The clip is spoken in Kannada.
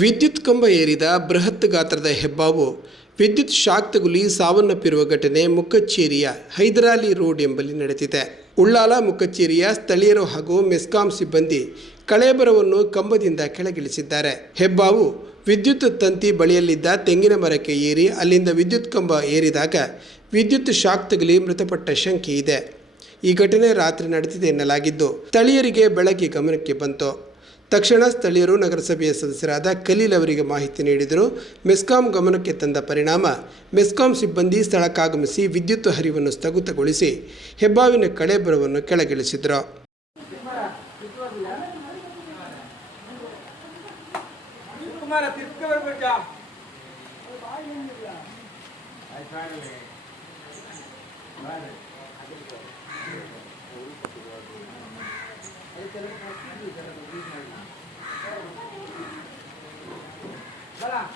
ವಿದ್ಯುತ್ ಕಂಬ ಏರಿದ ಬೃಹತ್ ಗಾತ್ರದ ಹೆಬ್ಬಾವು, ವಿದ್ಯುತ್ ಶಾಕ್ ತಗುಲಿ ಸಾವನ್ನಪ್ಪಿರುವ ಘಟನೆ ಮುಕ್ಕಚ್ಚೇರಿಯ ಹೈದರಾಲಿ ರೋಡ್ ಎಂಬಲ್ಲಿ ನಡೆದಿದೆ. ಉಳ್ಳಾಲ ಮುಕ್ಕಚ್ಚೇರಿಯ ಸ್ಥಳೀಯರು ಹಾಗೂ ಮೆಸ್ಕಾಂ ಸಿಬ್ಬಂದಿ ಕಳೇಬರವನ್ನು ಕಂಬದಿಂದ ಕೆಳಗಿಳಿಸಿದ್ದಾರೆ. ಹೆಬ್ಬಾವು ವಿದ್ಯುತ್ ತಂತಿ ಬಳಿಯಲ್ಲಿದ್ದ ತೆಂಗಿನ ಮರಕ್ಕೆ ಏರಿ ಅಲ್ಲಿಂದ ವಿದ್ಯುತ್ ಕಂಬ ಏರಿದಾಗ ವಿದ್ಯುತ್ ಶಾಕ್ ತಗುಲಿ ಮೃತಪಟ್ಟ ಶಂಕೆ ಇದೆ. ಈ ಘಟನೆ ರಾತ್ರಿ ನಡೆದಿದೆ ಎನ್ನಲಾಗಿದ್ದು, ಸ್ಥಳೀಯರಿಗೆ ಬೆಳಗ್ಗೆ ಗಮನಕ್ಕೆ ಬಂತು. ತಕ್ಷಣ ಸ್ಥಳೀಯರು ನಗರಸಭೆಯ ಸದಸ್ಯರಾದ ಖಲೀಲ್ ಅವರಿಗೆ ಮಾಹಿತಿ ನೀಡಿದರು. ಮೆಸ್ಕಾಂ ಗಮನಕ್ಕೆ ತಂದ ಪರಿಣಾಮ, ಮೆಸ್ಕಾಂ ಸಿಬ್ಬಂದಿ ಸ್ಥಳಕ್ಕಾಗಮಿಸಿ ವಿದ್ಯುತ್ ಹರಿವನ್ನು ಸ್ಥಗಿತಗೊಳಿಸಿ ಹೆಬ್ಬಾವಿನ ಕಳೆಬರವನ್ನು ಕೆಳಗಿಳಿಸಿದರು. Bala.